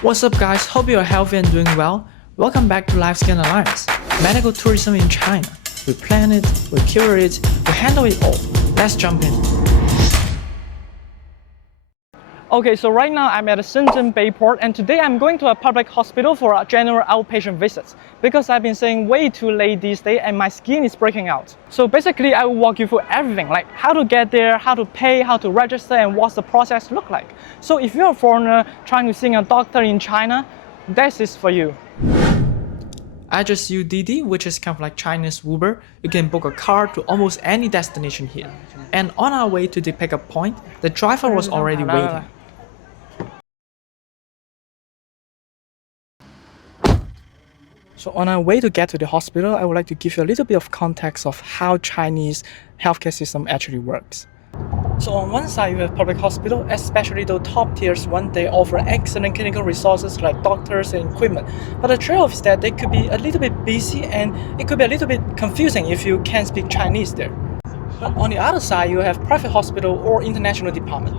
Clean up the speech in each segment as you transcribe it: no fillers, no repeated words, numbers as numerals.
What's up guys, hope you're healthy and doing well. Welcome back to LifeScan Alliance. Medical tourism in China. We plan it, we cure it, we handle it all. Let's jump in. Okay, so right now I'm at the Shenzhen Bay port and today I'm going to a public hospital for a general outpatient visits because I've been staying way too late these days and my skin is breaking out. So basically I will walk you through everything like how to get there, how to pay, how to register and what's the process look like. So if you're a foreigner trying to see a doctor in China, this is for you. I just use Didi, which is kind of like Chinese Uber. You can book a car to almost any destination here. And on our way to the pickup point, the driver was already waiting. So on our way to get to the hospital, I would like to give you a little bit of context of how Chinese healthcare system actually works. So on one side, you have public hospital, especially the top tiers one, they offer excellent clinical resources like doctors and equipment. But the trade-off is that they could be a little bit busy and it could be a little bit confusing if you can't speak Chinese there. But on the other side, you have private hospital or international department.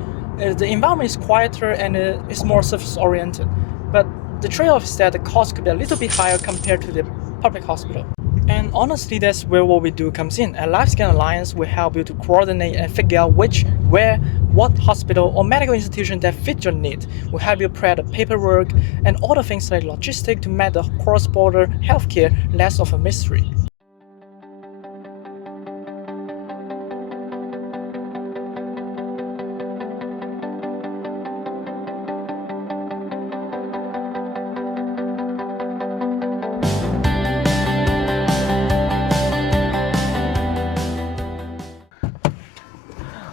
The environment is quieter and it's more service-oriented. But the trade-off is that the cost could be a little bit higher compared to the public hospital. And honestly, that's where what we do comes in. At LifeScan Alliance, we help you to coordinate and figure out which, where, what hospital or medical institution that fit your need. We help you prepare the paperwork and all the things like logistics to make the cross-border healthcare less of a mystery.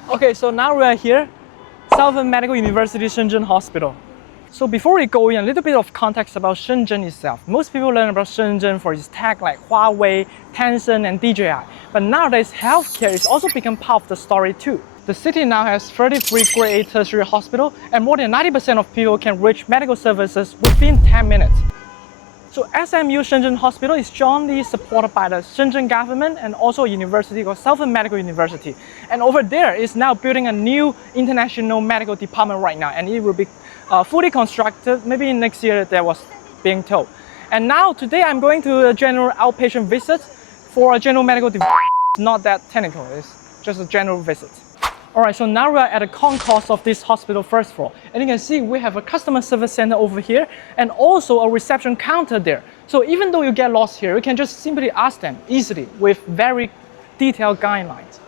Okay, so now we are here, Southern Medical University Shenzhen Hospital. So before we go in, a little bit of context about Shenzhen itself. Most people learn about Shenzhen for its tech like Huawei, Tencent, and DJI. But nowadays, healthcare is also become part of the story too. The city now has 33 grade A tertiary hospitals, and more than 90% of people can reach medical services within 10 minutes. So SMU Shenzhen Hospital is jointly supported by the Shenzhen government and also a university called Southern Medical University. And over there is now building a new international medical department right now, and it will be fully constructed maybe next year, that was being told. And now today I'm going to a general outpatient visit for a general medical department. It's not that technical, it's just a general visit. Alright, so now we're at the concourse of this hospital first floor. And you can see we have a customer service center over here and also a reception counter there. So even though you get lost here, you can just simply ask them easily with very detailed guidelines.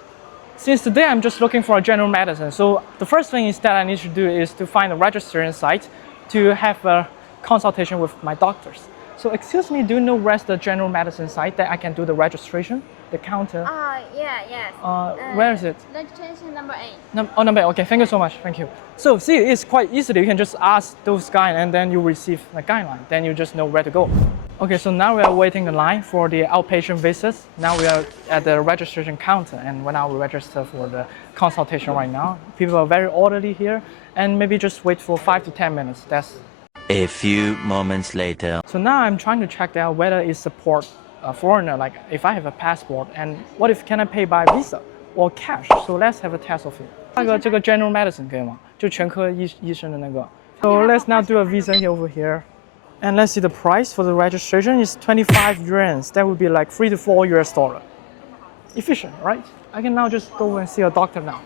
Since today I'm just looking for a general medicine, so the first thing is that I need to do is to find a registration site to have a consultation with my doctors. So excuse me, do you know where's the general medicine site that I can do the registration? The counter? Yes. Where is it? Registration number 8. Number 8. Okay, thank you so much. Thank you. So see, it's quite easily. You can just ask those guys and then you receive the guideline. Then you just know where to go. Okay, so now we are waiting in line for the outpatient visits. Now we are at the registration counter and when I will register for the consultation right now. People are very orderly here and maybe just wait for 5 to 10 minutes. That's a few moments later. So now I'm trying to check out whether it supports a foreigner, like if I have a passport, and what if can I pay by Visa or cash? So let's have a test of it. 这个 general medicine 可以吗？就全科医生的那个。So let's now do a Visa over here. And let's see the price for the registration is 25 yuan. That would be like $3 to $4 US. Efficient, right? I can now just go and see a doctor now.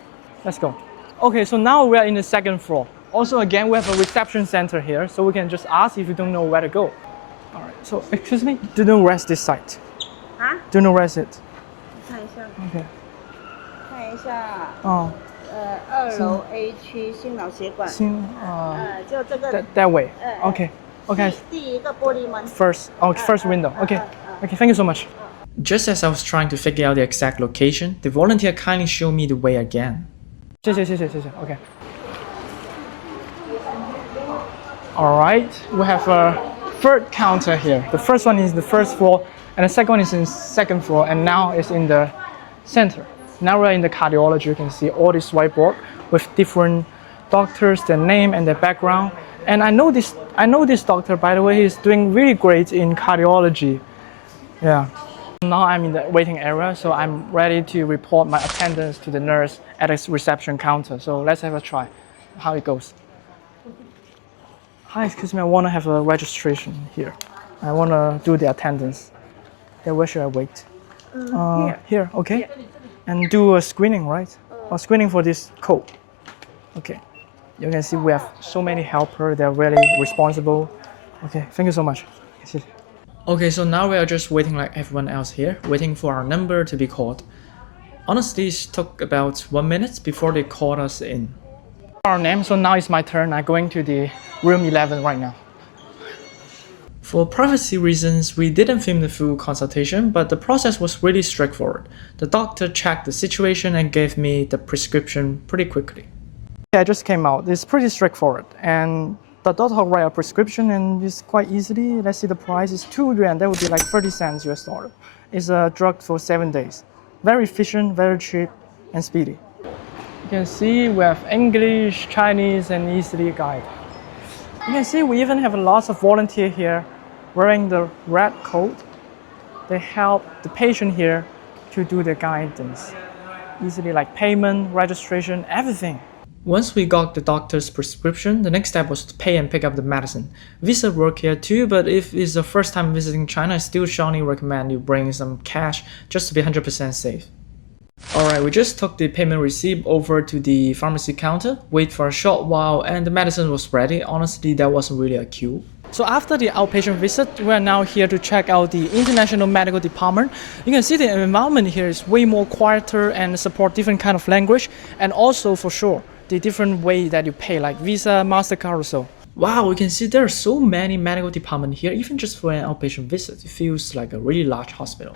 Let's go. Okay, so now we are in the second floor. Also, again, we have a reception center here, so we can just ask if you don't know where to go. All right. So, excuse me, do you know where's this site? Huh? Do you know where's it? 看一下。 Okay. 看一下。哦。2楼 A 区心脑血管。就这个。That way. Okay. Okay. 第一个玻璃门。First window. Okay. Okay. Thank you so much. Just as I was trying to figure out the exact location, the volunteer kindly showed me the way again. 谢谢. Okay. All right. We have a third counter here. The first one is the first floor, and the second one is in the second floor, and now it's in the center. Now we're in the cardiology. You can see all this whiteboard with different doctors, their name and their background. And I know this doctor, by the way, he's doing really great in cardiology. Yeah. Now I'm in the waiting area, so I'm ready to report my attendance to the nurse at the reception counter. So let's have a try how it goes. Hi, excuse me, I want to have a registration here. I want to do the attendance. Yeah, where should I wait? Here. Here, okay. And do a screening, right? Or screening for this code. Okay. You can see we have so many helpers. They're really responsible. Okay, thank you so much. Okay, so now we are just waiting like everyone else here, waiting for our number to be called. Honestly, it took about 1 minute before they called us in. Our name, so now it's my turn. I'm going to the room 11 right now. For privacy reasons, we didn't film the full consultation, but the process was really straightforward. The doctor checked the situation and gave me the prescription pretty quickly. Yeah, I just came out. It's pretty straightforward. And the doctor write a prescription and it's quite easily. Let's see the price is 2 yuan. That would be like 30 cents US dollar. It's a drug for 7 days. Very efficient, very cheap, and speedy. You can see we have English, Chinese, and easily guide. You can see we even have lots of volunteers here wearing the red coat. They help the patient here to do the guidance. Easily like payment, registration, everything. Once we got the doctor's prescription, the next step was to pay and pick up the medicine. Visa work here too, but if it's the first time visiting China, I still strongly recommend you bring some cash just to be 100% safe. Alright, we just took the payment receipt over to the pharmacy counter, wait for a short while, and the medicine was ready. Honestly, that wasn't really a queue. So after the outpatient visit, we are now here to check out the international medical department. You can see the environment here is way more quieter and support different kind of language, and also for sure, the different way that you pay, like Visa, MasterCard or so. Wow, you can see there are so many medical departments here, even just for an outpatient visit. It feels like a really large hospital.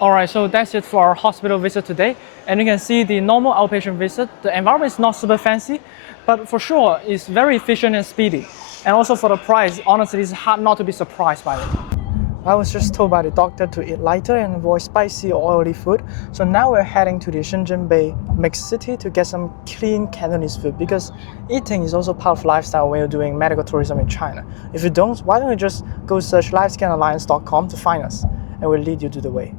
Alright, so that's it for our hospital visit today. And you can see the normal outpatient visit. The environment is not super fancy, but for sure, it's very efficient and speedy. And also for the price, honestly, it's hard not to be surprised by it. I was just told by the doctor to eat lighter and avoid spicy or oily food. So now we're heading to the Shenzhen Bay mixed city to get some clean Cantonese food, because eating is also part of lifestyle when you're doing medical tourism in China. If you don't, why don't you just go search LifeScanAlliance.com to find us, and we'll lead you to the way.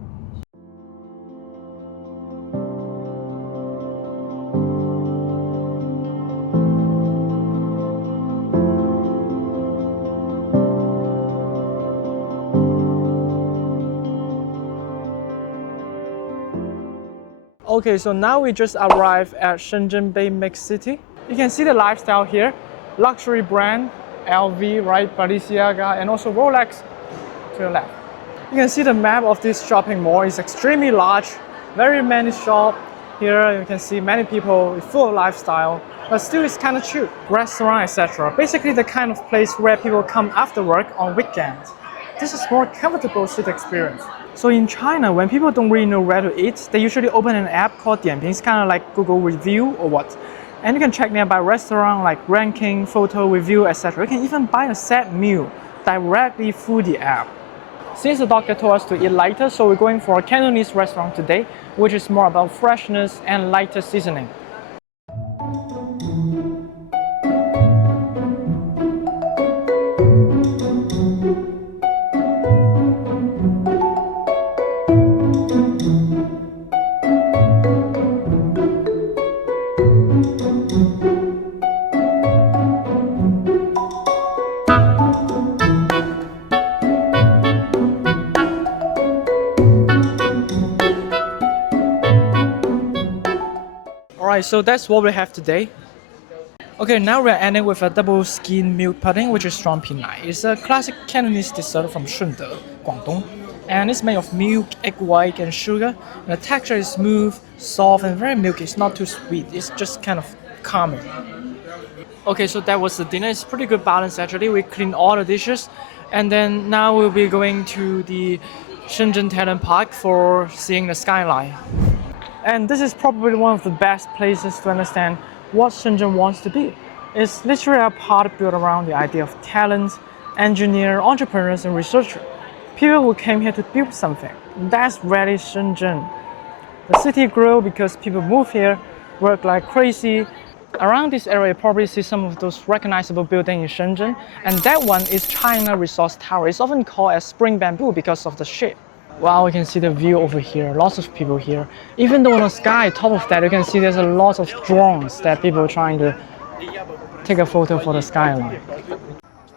Okay, so now we just arrived at Shenzhen Bay mixed city. You can see the lifestyle here. Luxury brand, LV, right, Balenciaga, and also Rolex to the left. You can see the map of this shopping mall is extremely large. Very many shops. Here you can see many people full of lifestyle, but still it's kind of cheap. Restaurant, etc. Basically the kind of place where people come after work on weekends. This is more comfortable city experience. So in China, when people don't really know where to eat, they usually open an app called Dianping. It's kind of like Google review or what. And you can check nearby restaurant like ranking, photo, review, etc. You can even buy a set meal directly through the app. Since the doctor told us to eat lighter, so we're going for a Cantonese restaurant today, which is more about freshness and lighter seasoning. Alright, so that's what we have today. Okay, now we're ending with a double skin milk pudding, which is strong peanut. It's a classic Cantonese dessert from Shunde, Guangdong. And it's made of milk, egg white, and sugar. And the texture is smooth, soft, and very milky. It's not too sweet. It's just kind of calming. Okay, so that was the dinner. It's pretty good balance actually. We cleaned all the dishes. And then now we'll be going to the Shenzhen Talent Park for seeing the skyline. And this is probably one of the best places to understand what Shenzhen wants to be. It's literally a park built around the idea of talent, engineer, entrepreneurs, and researchers. People who came here to build something. That's really Shenzhen. The city grew because people move here, work like crazy. Around this area, you probably see some of those recognizable buildings in Shenzhen. And that one is China Resource Tower. It's often called as spring bamboo because of the shape. Wow, you can see the view over here, lots of people here. Even though on the sky, top of that, you can see there's a lot of drones that people are trying to take a photo for the skyline.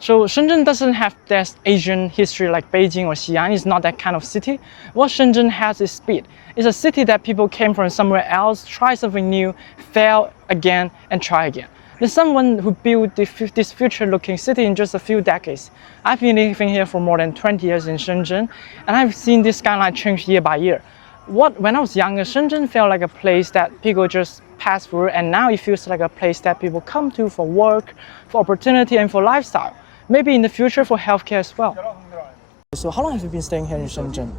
So Shenzhen doesn't have this Asian history like Beijing or Xi'an. It's not that kind of city. What Shenzhen has is speed. It's a city that people came from somewhere else, try something new, fail again, and try again. There's someone who built this future-looking city in just a few decades. I've been living here for more than 20 years in Shenzhen, and I've seen this skyline change year by year. When I was younger, Shenzhen felt like a place that people just pass through, and now it feels like a place that people come to for work, for opportunity, and for lifestyle. Maybe in the future for healthcare as well. So how long have you been staying here in Shenzhen?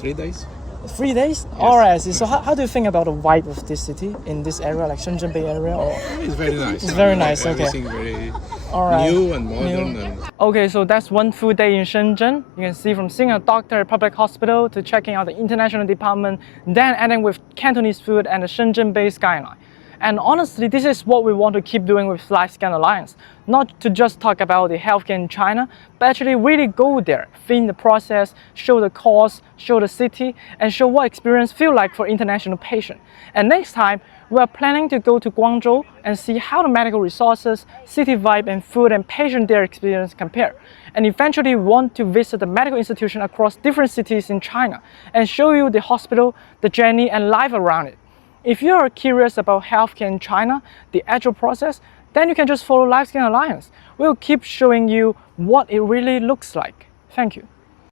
3 days. 3 days? Yes. All right. So how do you think about the vibe of this city in this area, like Shenzhen Bay area? Or? It's very nice. It's very nice. Okay. Everything very right. new and modern. And Okay, so that's one full day in Shenzhen. You can see from seeing a doctor at public hospital to checking out the international department, then ending with Cantonese food and the Shenzhen Bay skyline. And honestly, this is what we want to keep doing with LifeScan Alliance. Not to just talk about the healthcare in China, but actually really go there, film the process, show the cost, show the city, and show what experience feel like for international patients. And next time, we are planning to go to Guangzhou and see how the medical resources, city vibe, and food and patient there experience compare. And eventually, we want to visit the medical institution across different cities in China and show you the hospital, the journey, and life around it. If you are curious about healthcare in China, the actual process, then you can just follow LifeScan Alliance. We'll keep showing you what it really looks like. Thank you.